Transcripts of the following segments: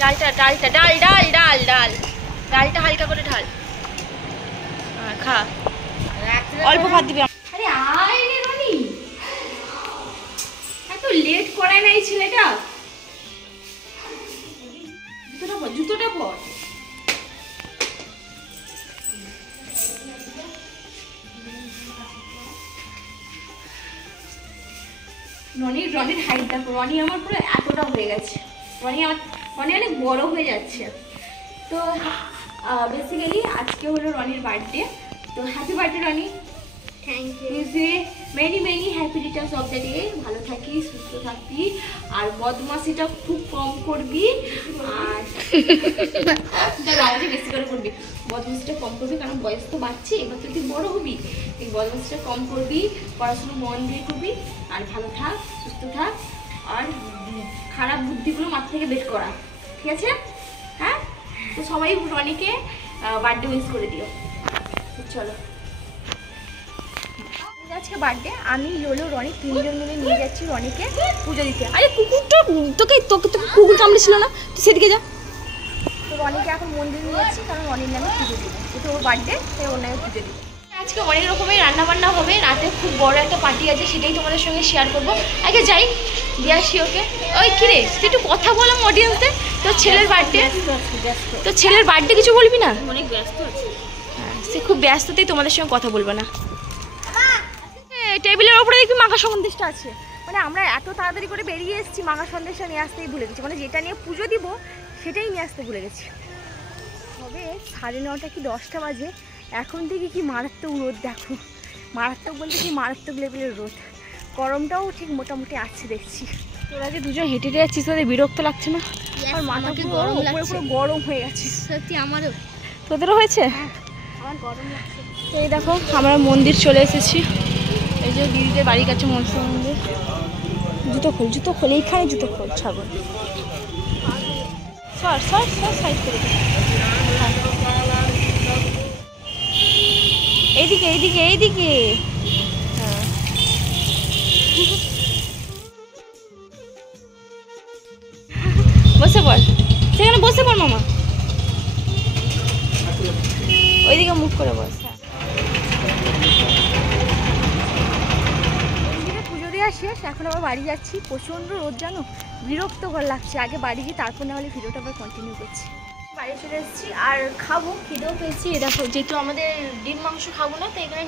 ডালটা ডালটা ডাল ডাল ডাল ডাল ডালটা হালকা করে ঢাল। খা, অল্প ভাত দিবি। আরে আয় রে রনি, এত লেট করায় না এই ছেলেটা। জুতোটা পর, জুতোটা পর। রনির হাইট দেখো, রনি আমার পুরো এতটা হয়ে গেছে। রনি অনেক বড় হয়ে যাচ্ছে। তো বেসিক্যালি আজকে হলো রনির বার্থডে। তো happy birthday Roni. Thank you. Many many happy returns of the day. ভালো থাকিস, সুস্থ থাকবি, আর বদমাশিটা খুব কম করবি। আর বেশি করে করবি, বদমাশিটা কম করবি, কারণ বয়স তো বাড়ছে, এবার তো তুই বড় হবি। এই বদমাশিটা কম করবি, পড়াশোনা মন দিয়ে করবি, আর ভালো থাক, সুস্থ থাক, আর খারাপ বুদ্ধিগুলো মাথা থেকে বের করা, ঠিক আছে? হ্যাঁ, তো সবাই রনিকে বার্থডে উইশ করে দিও। চলো, আজকে বার্থডে, আমি লোলো রনি তিনজন মিলে নিয়ে যাচ্ছি রনিকে পুজো দিতে। আরে কুকুরটা তোকে কুকুর কামড়েছিল না, তুই সেদিকে যা। তো রনিকে এখন মন্দিরে নিয়ে যাচ্ছি, কারণ রনির নামে পুজো দিবে, যেহেতু ওর বার্থডে, তাই ওর নামে পুজো দিবে। আজকে অনেক রকমের রান্নাবান্না হবে, রাতে খুব বড় একটা পার্টি আছে, সেটাই তোমাদের সঙ্গে শেয়ার করবো। আগে যাই দিয়ে আসি ওকে। ওই কিরে, তুই একটু কথা বললাম অডিয়েন্সদের। তোর ছেলের বার্থডে, তোর ছেলের বার্থডে কিছু বলবি না? অনেক ব্যস্ত আছে। হ্যাঁ, সে খুব ব্যস্ততেই তোমাদের সঙ্গে কথা বলবে না। টেবিলের ওপরে দেখবি মাখা সন্দেশটা আছে, মানে আমরা এত তাড়াতাড়ি করে বেরিয়ে এসেছি, মাখা সন্দেশটা নিয়ে আসতেই ভুলে গেছি, মানে যেটা নিয়ে পুজো দিব সেটাই নিয়ে আসতে ভুলে গেছি। তবে 9:30 কি 10টা বাজে, এখন থেকে কি মারাত্মক রোদ দেখো, মারাত্মক বলতে কি মারাত্মক লেভেলের রোদ। গরমটাও ঠিক মোটামুটি আছে দেখছি। তোরা যে দুজন হেঁটে যাচ্ছিস, তোদের বিরক্ত লাগছে না? আর মাথা গরম লাগছে, পুরো গরম হয়ে গেছে। সত্যি আমারও। তোদেরও হয়েছে? আমার গরম লাগছে। এই দেখো আমরা মন্দির চলে এসেছি, এই যে দিদিদের বাড়ির কাছে মনসা মন্দির। জুতো খোল, জুতো খোল, এইখানে জুতো খোল, ছাগল। সর সর সর, সাইড করে দে। এইদিকে এইদিকে এইদিকে। হ্যাঁ, বসে পড়, সেখানে বসে পড় মামা, ওইদিকে মুখ করে বস। পুজো দেওয়া শেষ, এখন আবার বাড়ি যাচ্ছি। প্রচণ্ড রোদ জানো, বিরক্তকর লাগছে। আগে বাড়ি গিয়ে তারপর না হলে ভিডিওটা আবার কন্টিনিউ করছি। বাড়ি চলে এসেছি আর খাবো, খিদেও পেয়েছি। দেখো, যেহেতু আমাদের ডিম মাংস খাবো না, তাই এখানে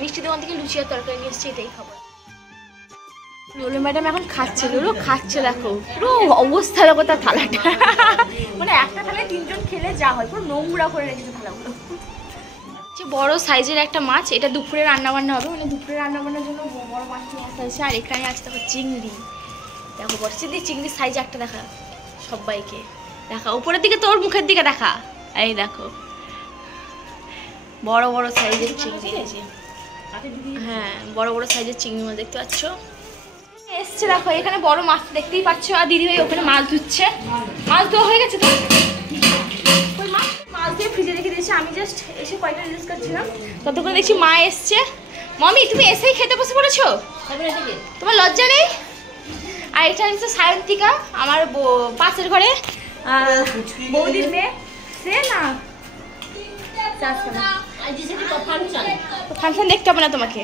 মিষ্টি দোকান থেকে লুচি আর তরকারি নিয়ে এসেছি, এটাই খাবো। লোলো ম্যাডাম এখন খাচ্ছে, লোলো খাচ্ছে, দেখো পুরো অবস্থা দেখো তার থালাটা, মানে একটা থালায় 3 জন খেলে যা হয়, পুরো নোংরা করে রেখেছে থালাগুলো। বড় সাইজের একটা মাছ, এটা দুপুরে রান্নাবান্না হবে, মানে দুপুরে রান্নাবান্নার জন্য বড় মাছ নিয়ে আসতে হচ্ছে। আর এখানে আছে দেখো চিংড়ি, দেখো বড় চিংড়ির সাইজ একটা দেখা, সবাইকে দেখা, উপরের দিকে তোর মুখের দিকে দেখা। এই দেখো বড় বড় সাইজের চিংড়ি, হ্যাঁ বড় বড় সাইজের চিংড়ি মাছ দেখতে পাচ্ছ এসছে। দেখো এখানে বড় মাছ দেখতেই পাচ্ছ, আর দিদি ভাই ওখানে মাছ ধুচ্ছে। মাছ ধোয়া হয়ে গেছে তো, ওই মাছ দিয়ে ফ্রিজে রেখে দিয়েছে। আমি জাস্ট এসে কয়টা রিলিজ করছিলাম, ততক্ষণ দেখছি মা এসছে। মামি তুমি এসেই খেতে বসে পড়েছো, তোমার লজ্জা নেই? আর এটা হচ্ছে সায়ন্তিকা, আমার পাশের ঘরে বৌদির মেয়ে। সে না ফাংশন দেখতে হবে না তোমাকে।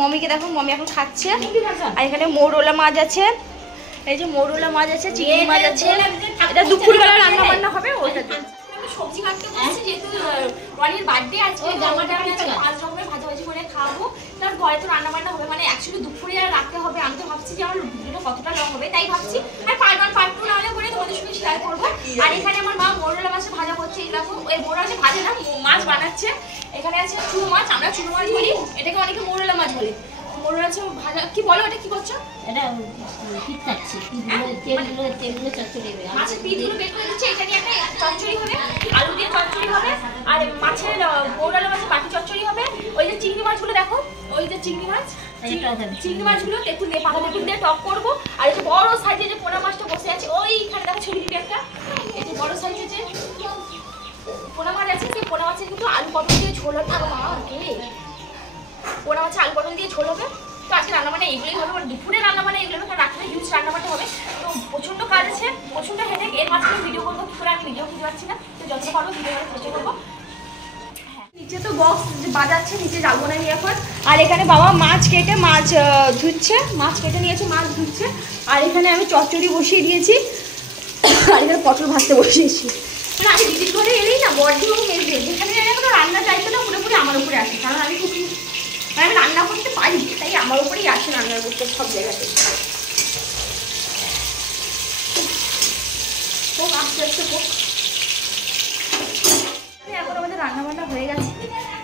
মমিকে দেখো, মমি এখন খাচ্ছে। আর এখানে মৌরলা মাছ আছে, এই যে মৌরলা মাছ আছে, চিংড়ি মাছ আছে। এটা দুপুরবেলা রান্না বান্না হবে। ওটা সবজি কাটতে বসছি, যেহেতু রনির বার্থডে আজকে, 5 রকমের ভাজাভাজি করে খাওয়াবো। কারণ ঘরে তো রান্না বান্না হবে, মানে অ্যাকচুয়ালি দুপুরে আর রাখতে হবে। আমি তো ভাবছি যে আমার ভিডিওটা কতটা লং হবে, তাই ভাবছি আর পার্ট 1 পার্ট 2 না হলে করে তোমাদের সঙ্গে শেয়ার করবো। আর এখানে আমার মা মৌরলা মাছের ভাজা করছে, এরকম ওই মৌরলা মাছে ভাজে না, মাছ বানাচ্ছে। এখানে আছে চুনো মাছ, আমরা চুনো মাছ বলি, এটাকে অনেকে মৌরলা মাছ বলে। মৌরলা মাছ ভাজা কি বলো, এটা কি করছো? এটা পিঠ কাটছি, তেলগুলো চচ্চড়ি হবে, মাছের পিঠগুলো বের করে দিচ্ছে। এখানে একটা চচ্চড়ি হবে, আলু দিয়ে চচ্চড়ি হবে, আর মাছের মৌরলা মাছের বাকি চচ্চড়ি হবে। ওই যে চিংড়ি মাছগুলো দেখো, ওই যে চিংড়ি মাছগুলো একটু পাতা দেখুন দিয়ে টক করবো। আর এই যে বড় সাইজের যে পোনা মাছটা বসে আছে, ওইখানে দেখো ছবি দিবি একটা। এই যে বড় সাইজের যে পোনা মাছ আছে, সেই পোনা মাছের কিন্তু আলু পটল দিয়ে ঝোল হবে। পোনা মাছের আলু পটল দিয়ে ঝোল হবে। তো আজকে রান্নাবান্না এগুলোই হবে, দুপুরে রান্নাবান্না এগুলো হবে, কারণ রাত্রে হিউজ রান্নাবান্না হবে। তো প্রচণ্ড কাজ আছে, প্রচণ্ড হেডেক। এর মাঝখানে ভিডিও নিজেও খুঁজে পাচ্ছি না, তো যতটা পারবো ভিডিও করার চেষ্টা করবো। নিচে তো বক্স বাজাচ্ছে, নিচে যাবো না এখন। আর এখানে বাবা মাছ কেটে মাছ ধুচ্ছে, মাছ কেটে নিয়েছে, মাছ ধুচ্ছে। আর এখানে আমি চচ্চড়ি বসিয়ে দিয়েছি, আর এখানে পটল ভাজতে বসিয়েছি। মানে আমি দিদির ঘরে এলেই না বডি এবং মেজে যেখানে কোনো রান্নার দায়িত্বটা পুরোপুরি আমার উপরে আসে, কারণ আমি খুব মানে আমি রান্না করতে পারি, তাই আমার উপরেই আসে রান্নার করতে সব জায়গাতে। হোক আস্তে আস্তে হোক। এখন আমাদের রান্নাবান্না হয়ে গেছে,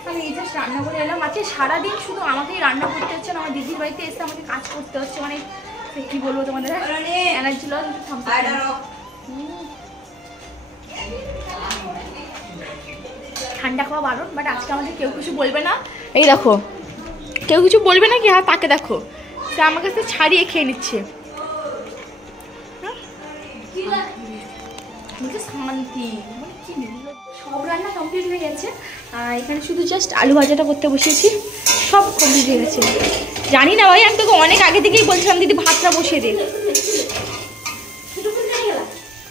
আমি এই জাস্ট রান্না করে এলাম। আজকে সারাদিন শুধু আমাকেই রান্না করতে হচ্ছে, আমার দিদির বাড়িতে এসে আমাকে কাজ করতে হচ্ছে। মানে কি বলবো তোমাদের, এনার্জি লস। ঠান্ডা খাওয়া বারণ, বাট আজকে আমাদের কেউ কিছু বলবে না। এই দেখো কেউ কিছু বলবে না কি, হ্যাঁ তাকে দেখো সে আমার কাছে ছাড়িয়ে খেয়ে নিচ্ছে। শান্তি মানে কি, সব রান্না কমপ্লিট হয়ে গেছে। আর এখানে শুধু জাস্ট আলু ভাজাটা করতে বসিয়েছি, সব কমপ্লিট হয়ে গেছে। জানি না ভাই, আমি তোকে অনেক আগে থেকেই বলছিলাম দিদি ভাতটা বসিয়ে দে,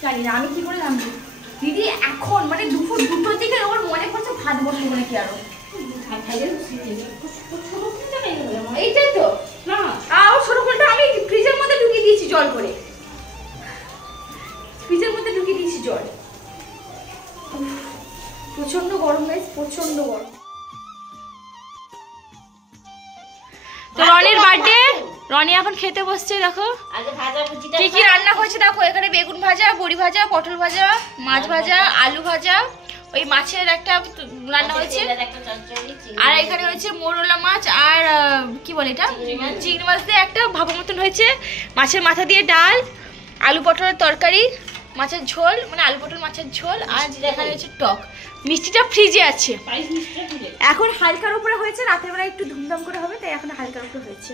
জানি না আমি কি করে জানবো। দিদি এখন মানে দুপুর 2টোর দিকে ওর মনে করছে ভাত বসবো নাকি আরো। এইটাই তো না, আর ছোট ফুলটা আমি ফ্রিজের মধ্যে ঢুকিয়ে দিয়েছি জল করে, ফ্রিজের মধ্যে ঢুকিয়ে দিয়েছি জল। প্রচন্ড গরম গাইস, প্রচন্ড গরম। তো রনির বার্থডে, রনি এখন খেতে বসছে। দেখো কি কি রান্না হয়েছে দেখো, এখানে বেগুন ভাজা, বড়ি ভাজা, পটল ভাজা, মাছ ভাজা, আলু ভাজা, ওই মাছের একটা রান্না হয়েছে, আর এখানে হয়েছে মোরলা মাছ আর কি বলে এটা চিংড়ি মাছ দিয়ে একটা ভাপা মতন হয়েছে, মাছের মাথা দিয়ে ডাল, আলু পটলের তরকারি, মাছের ঝোল মানে আলু পটল মাছের ঝোল, আর এখানে হচ্ছে টক। মিষ্টিটা ফ্রিজে আছে, এখন হালকার উপরে হয়েছে, রাতের বেলা একটু ধুমধাম করে হবে, তাই এখন হালকার উপরে হয়েছে।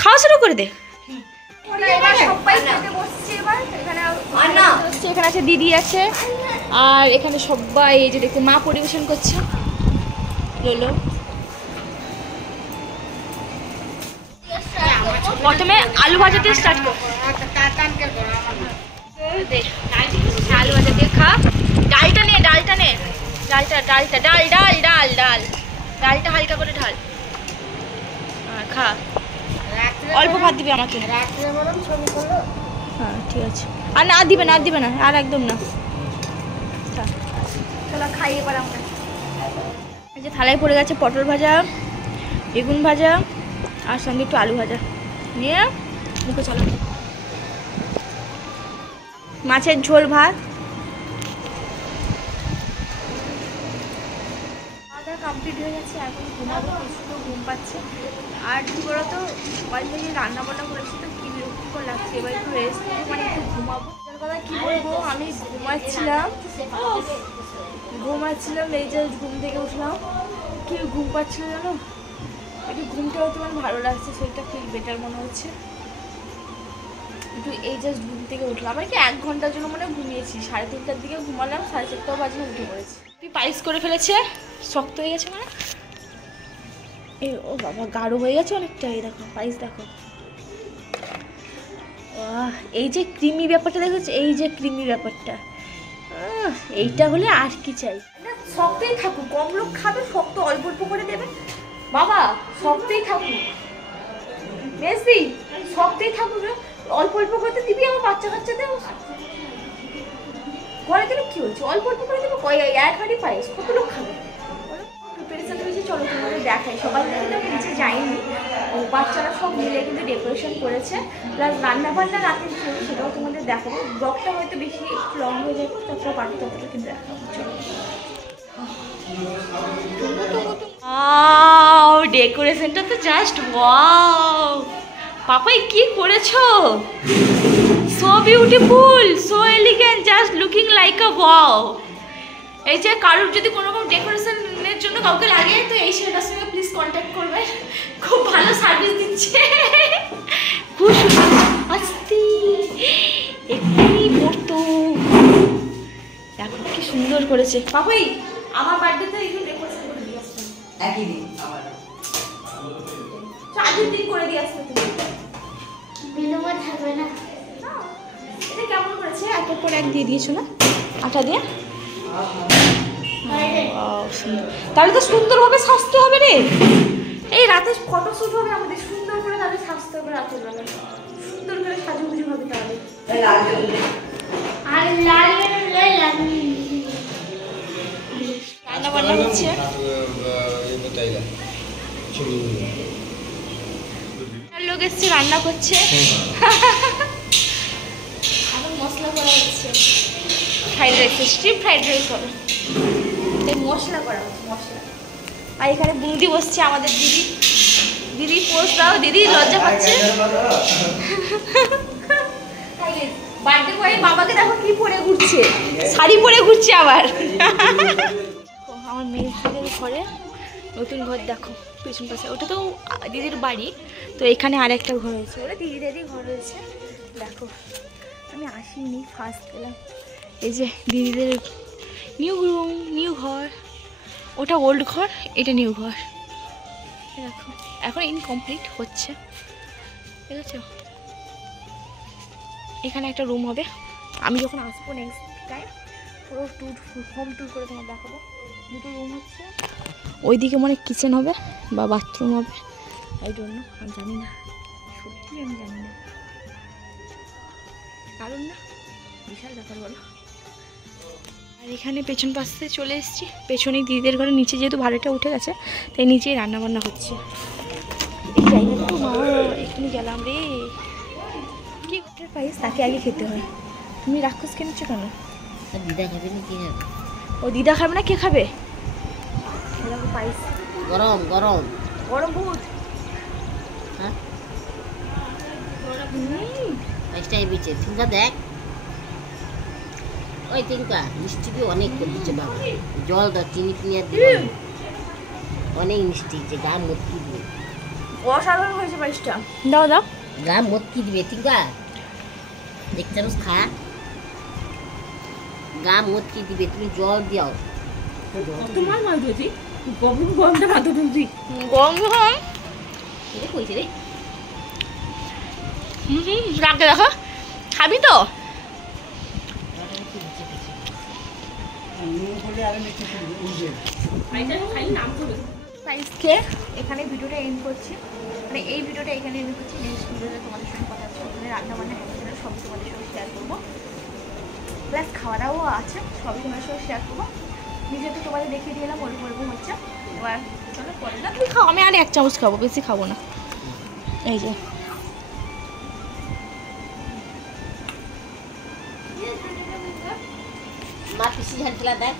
খাওয়া শুরু করে দে। এখানে আছে দিদি আছে, আর এখানে সবাই এই যে দেখো মা পরিবেশন করছে। লোলো প্রথমে আলু ভাজা দিয়ে স্টার্ট করো, আলু ভাজা দিয়ে খা। ডালটা নে, ডালটা নে, ডালটা ডালটা ডাল ডাল ডাল ডাল ডালটা হালকা করে ঢাল, খা। অল্প ভাত দিবে আমাকে, হ্যাঁ ঠিক আছে। আর না দিবে না, আর দিবে না, আর একদম না। চলো খাইয়ে পার আমরা। এই যে থালায় পড়ে গেছে পটল ভাজা, বেগুন ভাজা, আর সঙ্গে একটু আলু ভাজা নিয়ে মুখে চলো। মাছের ঝোল ভাত, কমপ্লিট হয়ে গেছে। এখন ঘুমাবো, কিছু ঘুম পাচ্ছে। আর কি বলতো সকাল থেকে রান্না বান্না করেছি তো কি বিরক্তিকর লাগছে, এবার একটু রেস্ট নিয়ে মানে একটু ঘুমাবো। তার কথা কি বলবো, আমি ঘুমাচ্ছিলাম, এই যে ঘুম থেকে উঠলাম, কি ঘুম পাচ্ছিল জানো, একটু ঘুমটা হয়তো মানে ভালো লাগছে, শরীরটা ঠিক বেটার মনে হচ্ছে একটু। এই জাস্ট ঘুম থেকে উঠলাম, আর কি 1 ঘন্টার জন্য মানে ঘুমিয়েছি, 3:30টার দিকে ঘুমালাম, 4:30 বাজে উঠে পড়েছি। তুই পাইস করে ফেলেছে, শক্ত হয়ে গেছে মানে, এই ও বাবা গাঢ় হয়ে গেছে অনেকটা। এই দেখো পাইস দেখো, এই যে ক্রিমি ব্যাপারটা দেখেছো, এই যে ক্রিমি ব্যাপারটা, এইটা হলে আর কি চাই। শক্তই থাকুক, কম লোক খাবে, শক্ত অল্প অল্প করে দেবে বাবা, শক্তই থাকুক বেশি, শক্তই থাকুক, অল্প অল্প করে দিবি। আমার বাচ্চা কাচ্চাদের ঘরে দিলে কি হচ্ছে, অল্প অল্প করে দেবে, 1 হাঁড়ি পায়েস, কত লোক খাবে। প্রিপারেশন হয়েছে, চলো তোমাদের দেখাই। সকাল থেকে তো নিচে যাইনি, বাচ্চারা সব মিলে কিন্তু ডেকোরেশন করেছে, প্লাস রান্না বান্না রাতের ছিল, সেটাও তোমাদের দেখাবো। ব্লগটা হয়তো বেশি একটু লং হয়ে যাবে, ততটা পারবো ততটা কিন্তু দেখাবো। চলো ডেকোরেশনটা তো জাস্ট ওয়াও, পাপাই কি করেছো, so beautiful, so elegant, just looking like আ ওয়াও। এই যে কারোর যদি কোনো রকম ডেকোরেশনের জন্য কাউকে লাগে তো এই ছেলেটার সঙ্গে প্লিজ কন্ট্যাক্ট করবে, খুব ভালো সার্ভিস দিচ্ছে, খুব সুন্দর। আস্তি এক্ষুনি পড়তো, দেখো কি সুন্দর করেছে পাপাই। আমার বার্থডেতে একটু ডেকোরেশন করে দিয়ে আসবে, একই দিন আমার 4 দিন করে দিয়ে আসবে। তুমি বিলুমা থাকবে না, এটা কেমন করেছে, একের পর এক দিয়ে দিয়েছো না। আটা দিয়ে তাহলে তো সুন্দরভাবে সাজতে হবে রে। এই রাতে ফটোশ্যুট হবে আমাদের, সুন্দর করে তাহলে সাজতে হবে রাতের বেলা, সুন্দর করে সাজুগুজু হবে তাহলে। আর রান্না বান্না হচ্ছে, লোক এসছে রান্না করছে, এখন মশলা করা হচ্ছে, fried rice, steam fried rice হবে, এই মশলা করা হচ্ছে মশলা। আর এখানে বুন্দি বসছে আমাদের দিদি, দিদি পোস্ট দাও, দিদি লজ্জা পাচ্ছে। বার্থডে বয়ে বাবাকে দেখো কি পরে ঘুরছে, শাড়ি পরে ঘুরছে আবার। আমার মেয়ের ঘরে নতুন ঘর দেখো পেছন পাশে, ওটা তো দিদির বাড়ি, তো এখানে আর একটা ঘর হয়েছে, ওটা দিদিদেরই ঘর হয়েছে। দেখো আমি আসিনি, ফার্স্ট পেলাম। এই যে দিদিদের নিউ রুম, নিউ ঘর, ওটা ওল্ড ঘর, এটা নিউ ঘর। দেখো এখন ইনকমপ্লিট হচ্ছে, ঠিক আছে। এখানে একটা রুম হবে, আমি যখন আসবো নেক্সট টাইম পুরো ট্যুর, হোম ট্যুর করে তোমার দেখাবো। দুটো রুম হচ্ছে, ওইদিকে মনে কিচেন হবে বা বাথরুম হবে, এই জন্য আমি জানি না, সত্যি আমি জানি না, কারণ না বিশাল ব্যাপার বলো। আর এখানে পেছন পাশে চলে এসেছি, পেছনেই দিদিদের ঘরে, নিচে যেহেতু ভাড়াটা উঠে গেছে তাই নিচেই রান্নাবান্না হচ্ছে। এই জায়গাটা তো মা, এখানে গেলাম রে, কি পাইস তাকে আগে খেতে হয়। তুমি রাক্ষস কিনছো কেন? দিদা খাবে না, কে খাবে? ও দিদা খাবে না, কে খাবে? পাইস গরম গরম গরম বহুত। হ্যাঁ পাইসটাই বিচে তিনটা দেখ, ওই তিনটা মিষ্টি দিয়ে অনেক করে দিচ্ছে বাবা, জল দাও, চিনি কিনে দিয়ে অনেক মিষ্টি, যে গা মটকি দিবে, অসাধারণ হয়েছে পাইসটা, দাও দাও, গা মটকি দিবে, তিনটা দেখতে খা, গা মটকি দিবে, তুমি জল দিও। তোমার মা দিদি গরম গরমটা ভাত দিদি গরম গরম কইছে রে, রাখে দেখো, খাবি তো? সাইজকে এখানে ভিডিওটা এন্ড করছি, মানে এই ভিডিওটা এখানে এন্ড করছি। নেক্সট ভিডিওতে তোমাদের সঙ্গে কথা হচ্ছে, ওখানে রান্না বান্না হ্যান্ড সবই তোমাদের সঙ্গে শেয়ার করবো, প্লাস খাওয়া দাওয়াও আছে, সবই তোমাদের সঙ্গে শেয়ার করবো। নিজে তো তোমাদের দেখিয়ে দিলাম, ওরকম ওরকম হচ্ছে। এবার চলো পরে না, তুমি খাও, আমি আর 1 চামচ খাবো, বেশি খাবো না। এই যে মা পিসি ঝাল দেখ।